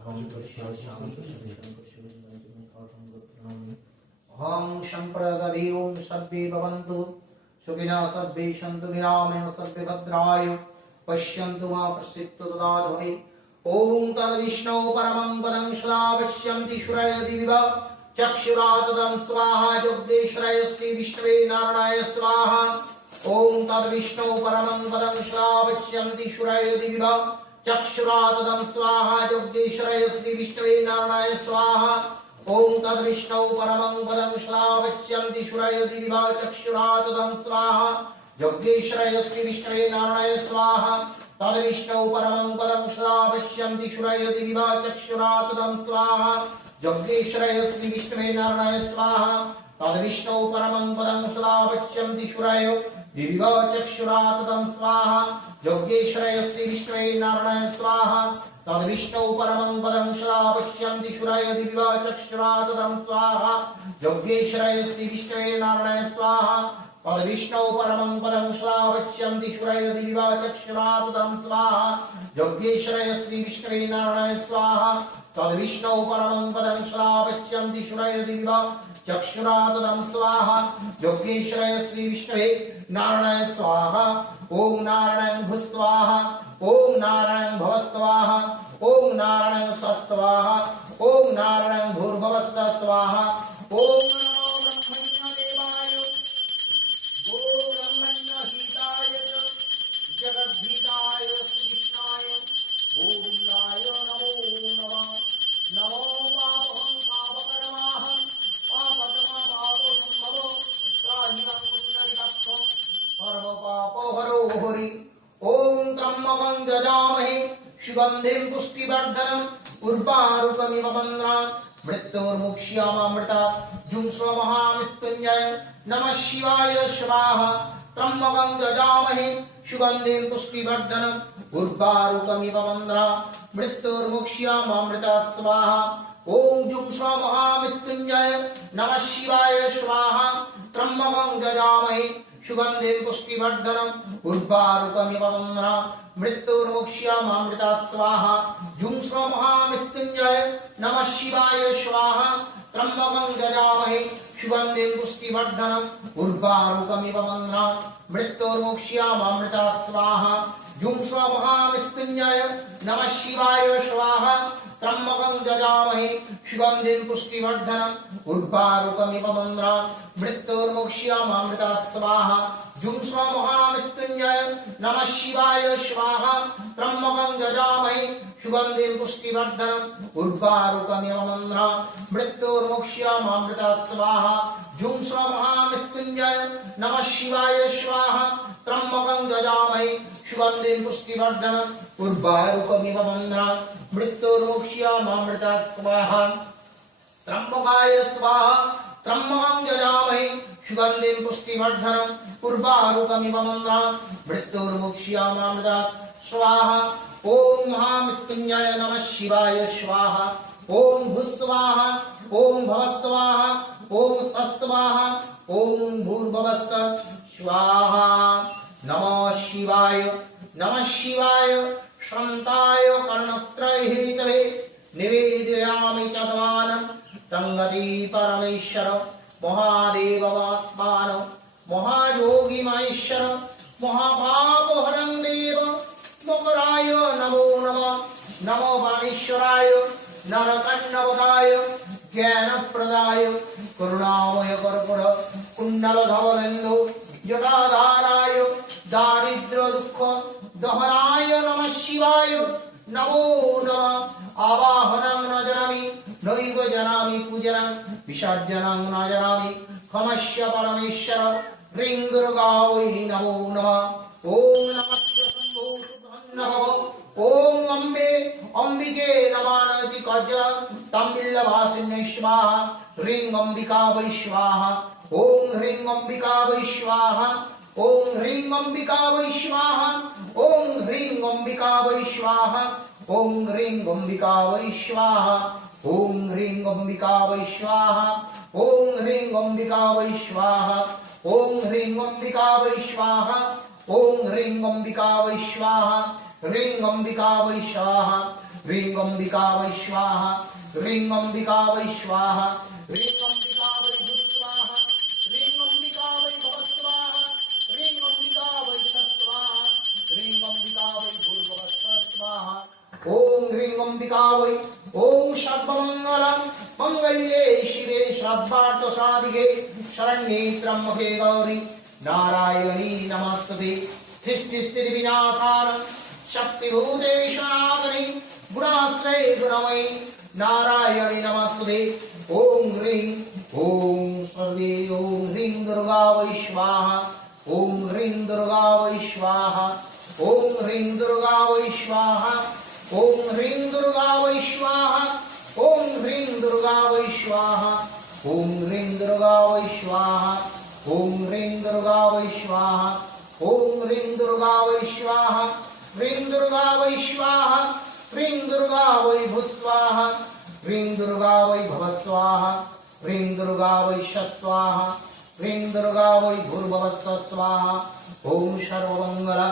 ओम संप्रदाय ओम सर्वे भवन्तु सुखिनः सर्वे सन्तु निरामया सर्वे भद्राय पश्यन्तु मा प्रसिद्धो ददातु ओम तद्विष्णु परमं पदं श्लाघयन्ति शूरय दिव्य चक्षुरातदं स्वाहा योगेश्वराय श्री विष्णवे नारायणाय स्वाहा ओम तद्विष्णु परमं पदं श्लाघयन्ति शूरय दिव्य चक्षुरातदं स्वाहा योगेश्वराय श्री विष्णवे नारायणाय स्वाहा ओम तद्विष्णु परमं पदं श्लाघयन्ति शूरय दिव्य चक्षुरातदं स्वाहा योगेश्वराय श्री विष्णवे नारायणाय स्वाहा तद्विष्णु परमं पदं श्लाघयन्ति शूरय दिव्य चक्षुरातदं स्वाहा योगेश्वराय श्री विष्णवे नारायणाय स्वाहा तद्विष्णु परमं पदं श्लाघयन्ति शूरय दिव्य चक्षुरातदं स्वाहा योगेश्वराय श्री विष्णवे नारायणाय स्वाहा तद्विष्णु परमं पदं श्लाघयन्ति शूरय दिव्य चक्षुरातदं स्वाहा योगेश्वराय श्री विष्णवे नारायणाय स्वाहा तद्विष्णु परमं पदं श्लाघयन्ति शूरय दिव्य चक्षुरातदं स्वाहा योगेश्वराय श्री विष्णवे नारायणाय स्वाहा तद्विष्णु परमं पदं श्लाघयन्ति शूरय दिव्य चक्षुरातदं स्वाहा योगेश्वराय श्री विष्णवे नारायणाय स्वाहा ओम नारायण भूस्वाहा ओम नारायण भवस्वाहा ओम नारायण सत्वाहा ओम नारायण भूर्भवस्व स्वाहा ओम नमो ब्रह्मण्यदेवाय गो ब्रह्मण्यहिताय जगद्धिताय कृष्णाय गोविन्दाय नमो नमः नमो पापहं पापकर्माहं पापकर्मा पापो संभवो त्राहिणं पुण्डरीकत्वं सर्वपापो हरो हरि ओम त्र्यंबकं यजामहे सुगन्धिं पुष्टिवर्धनम् उर्वारुकमिव बन्धनान् मृत्योर्मुक्ष्यामृतात् जुंस्वमहामृत्युञ्जय नमः शिवाय स्वाहा त्र्यंबकं यजामहे सुगन्धिं पुष्टिवर्धनम् उर्वारुकमिव बन्धनान् मृत्योर्मुक्ष्यामृतात् स्वाहा ओम जुंस्वमहामृत्युञ्जय नमः शिवाय स्वाहा त्र्यंबकं यजामहे सुगन्धिं पुष्टिवर्धनम् उर्वारुकमिव बन्धनान् मृत्योर्मुक्ष्यामृतात् स्वाहा जुंस्वमहामृत्युञ्जय नमः शिवाय स्वाहा त्र्यंबकं यजामहे सुगन्धिं पुष्टिवर्धनम् उर्वारुकमिव बन्धनान् मृत्योर्मुक्ष्यामृतात् स्वाहा जुंस्वमहामृत्युञ्जय नमः शिवाय स्वाहा त्र्यंबकं यजामहे सुगन्धिं पुष्टिवर्धनम् उर्वारुकमिव बन्धनान् मृत्योर्मुक्ष्यामृतात् स्वाहा जुंस्वमहामृत्युञ्जय नमः शिवाय स्वाहा त्र्यंबकं यजामहे सुगन्धिं पुष्टिवर्धनम् उर्वारुकमिव बन्धनान् मृत्योर्मुक्ष्यामृतात् स्वाहा जुंस्वमहामृत्युञ्जय नमः शिवाय स्वाहा त्र्यंबकं यजामहे सुगन्धिं पुष्टिवर्धनम् उर्वारुकमिव बन्धनान् मृत्योर्मुक्ष्यामृतात् स्वाहा त्र्यंबकाय स्वाहा त्र्यंबकं यजामहे सुगन्धिं पुष्टिवर्धनम् उर्वारुकमिव बन्धनान् मृत्योर्मुक्ष्यामृतात् स्वाहा ओम महामृत्युञ्जय नमः शिवाय स्वाहा ओम भूस्वाहा ओम भवस्वाहा ओम सस्वाहा ओम भूर्भुवस्व स्वाहा नमः शिवाय शान्ताय कर्णत्रयहेतवे निवेदयामि च तवानं तङ्गति परमेश्वर महादेवमात्मानो महायोगी महेश्वर महापापहरं देव मकराय नमो नमः नमो वाणीश्वराय नरकण्डवदाय ज्ञानप्रदाय करुणामय कर्पूर कुण्डलधवलेन्दु जटाधाराय दारिद्र दुःख दहनाय नमः शिवाय नमो नमः आवाहनं न जानामि नैव जानामि पूजनं विसर्जनं न जानामि खमस्य परमेश्वर ह्रीं दुर्गायै नमो नमः ओम नमस्ते शंभो सुब्रह्मण्य ओम अम्बे अंबिके नमानति कज तमिल्लभासिन्यै स्वाहा ह्रीं अंबिका वै स्वाहा ओम ह्रीं अंबिका वै स्वाहा ओम ह्रीं अंबिका वै स्वाहा ओम ह्रीं अंबिका वै स्वाहा ओम ह्रीं अंबिका वै स्वाहा ओम ह्रीं अंबिका वै स्वाहा ओम ह्रीं अंबिका वै स्वाहा ओम ह्रीं अंबिका वै स्वाहा ओम ह्रीं अंबिका वै स्वाहा ह्रीं अंबिका वै स्वाहा ह्रीं अंबिका वै स्वाहा ह्रीं अंबिका वै स्वाहा ह्रीं अंबिका वै भूः स्वाहा ह्रीं अंबिका वै भवः स्वाहा ह्रीं अंबिका वै स्वाहा ह्रीं अंबिका वै भूर्भुवः स्वाहा ओम ह्रीं अंबिका वै ओम सर्वमंगलं मंगल्ये शिवे सर्वार्थ साधिके शरण्ये त्र्यंबके गौरी नारायणी नमस्तुते सृष्टि स्थिति विनाशानं शक्तिभूते सनातने गुणाश्रये गुणमयी नारायणी नमस्तुते ओम ह्रीं ओम सर्वे ओम ह्रीं दुर्गा वै स्वाहा ओम ह्रीं दुर्गा वै स्वाहा ओम ह्रीं दुर्गा वै स्वाहा ओम ह्रीं दुर्गा वै स्वाहा ओम ह्रीं दुर्गा वै स्वाहा ओम ह्रीं दुर्गा वै स्वाहा ओम ह्रीं दुर्गा वै स्वाहा ओम ह्रीं दुर्गा वै स्वाहा ह्रीं दुर्गा वै स्वाहा ह्रीं दुर्गा वै भूः स्वाहा ह्रीं दुर्गा वै भवः स्वाहा ह्रीं दुर्गा वै स्वाहा ह्रीं दुर्गा वै भूर्भुवः स्वाहा ओम सर्वमंगल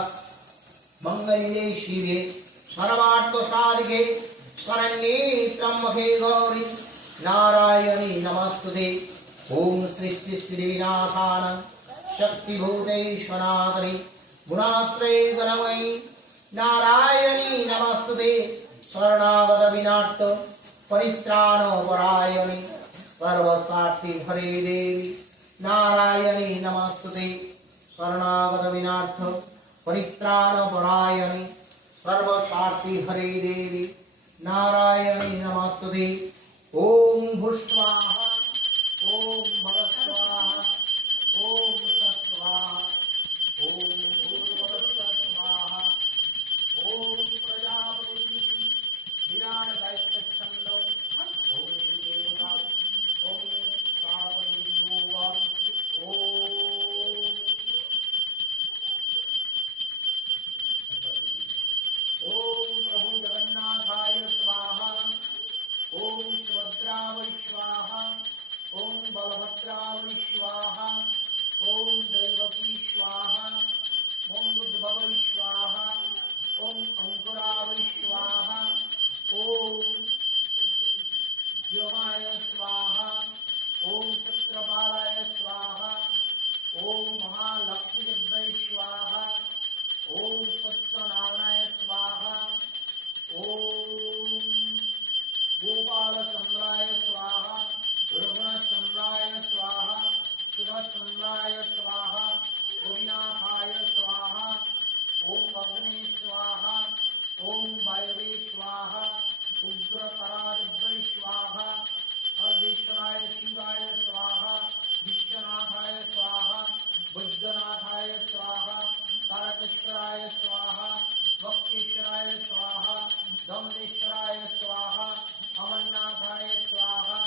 मंगल्ये शिवे सर्वार्थ साधिके शरण्ये त्र्यंबके गौरी नारायणी नमस्तुते ओम सृष्टि स्थिति विनाशानं शक्तिभूते सनातने गुणाश्रये गुणमयी नारायणी नमस्तुते शरणागत विनाट परित्राण परायणे सर्वसाक्षी हरे देवी नारायणी नमस्तुते शरणागत विनाट परित्राण परायणे सर्वसाक्षी हरे देवी नारायणी नमस्तुते ओम भूस्वाहा ओम भवस्वाहा ओम सत्स्वाहा ओम भूर्भुवस्वाहा ओम प्रजापति विराट गायत्री छंदो ओम देवता ओम सावनी योगा ओम प्रभु जगन्नाथाय स्वाहा ओम सुभद्रा वै स्वाहा ओम बलभद्रा वै स्वाहा ओम दैवकी स्वाहा ओम उद्भव वै स्वाहा ओम अंकुरा वै स्वाहा ओम व्योमाय स्वाहा ओम चित्रपालाय स्वाहा ओम महालक्ष्मी वै स्वाहा ओम सत्यनारायणाय स्वाहा ओम गोपालचंद्राय स्वाहा रघुनाथचंद्राय स्वाहा सुधचंद्राय स्वाहा गोपीनाथाय स्वाहा ओम अग्नि स्वाहा ओम वायवे स्वाहा उग्रतरादिव्यै स्वाहा सर्वेश्वराय शिवाय स्वाहा विश्वनाथाय स्वाहा वैद्यनाथाय स्वाहा तारकेश्वराय स्वाहा भक्तेश्वराय स्वाहा दमदेश्वराय स्वाहा अमरनाथाय स्वाहा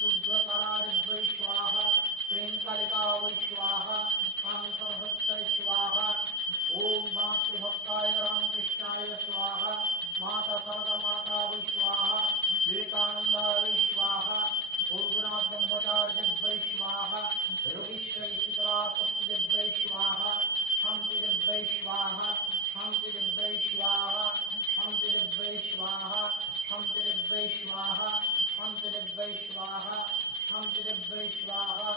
रुद्रकरादिव्यै स्वाहा प्रेमकालिका वै स्वाहा कांतभक्तय स्वाहा ओम मातृभक्ताय रामकृष्णाय स्वाहा माता सरदा वै स्वाहा विवेकानंदा वै स्वाहा गुरुनाथ ब्रह्मचार्य स्वाहा योगीश्वरी शीतला सत्यदेव्यै स्वाहा शांतिदेव्यै स्वाहा शांतिदेव्यै स्वाहा शांतिदेव्यै स्वाहा शांतिदेव्यै स्वाहा शांतिदेव्यै स्वाहा शांतिदेव्यै स्वाहा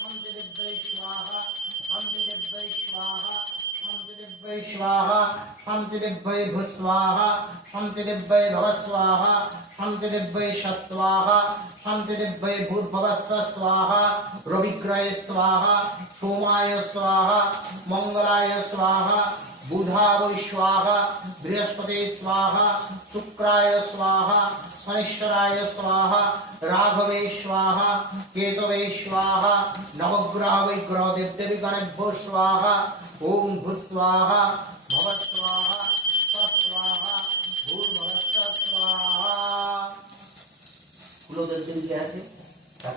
शांतिदेव्यै स्वाहा शांतिदेव्यै स्वाहा शांतिदेव्यै स्वाहा शांतिदेव्यै भूस्वाहा शांतिदेव्यै भवस्वाहा शांतिदेव्यै सत्वाहा शांतिदेव्यै भूर्भुवः स्वाहा रविग्रहे स्वाहा सोमाय स्वाहा मंगलाय स्वाहा बुधाय स्वाहा बृहस्पते स्वाहा शुक्राय स्वाहा शनिश्चराय स्वाहा राघवे स्वाहा केतवे स्वाहा नवग्रह ग्रह देवदेवीगणेभ्यो स्वाहा ओम भूस्वाहा भवस्वाहा तस्वाहा भूर्भुवः स्वाहा। फूलों के लिए है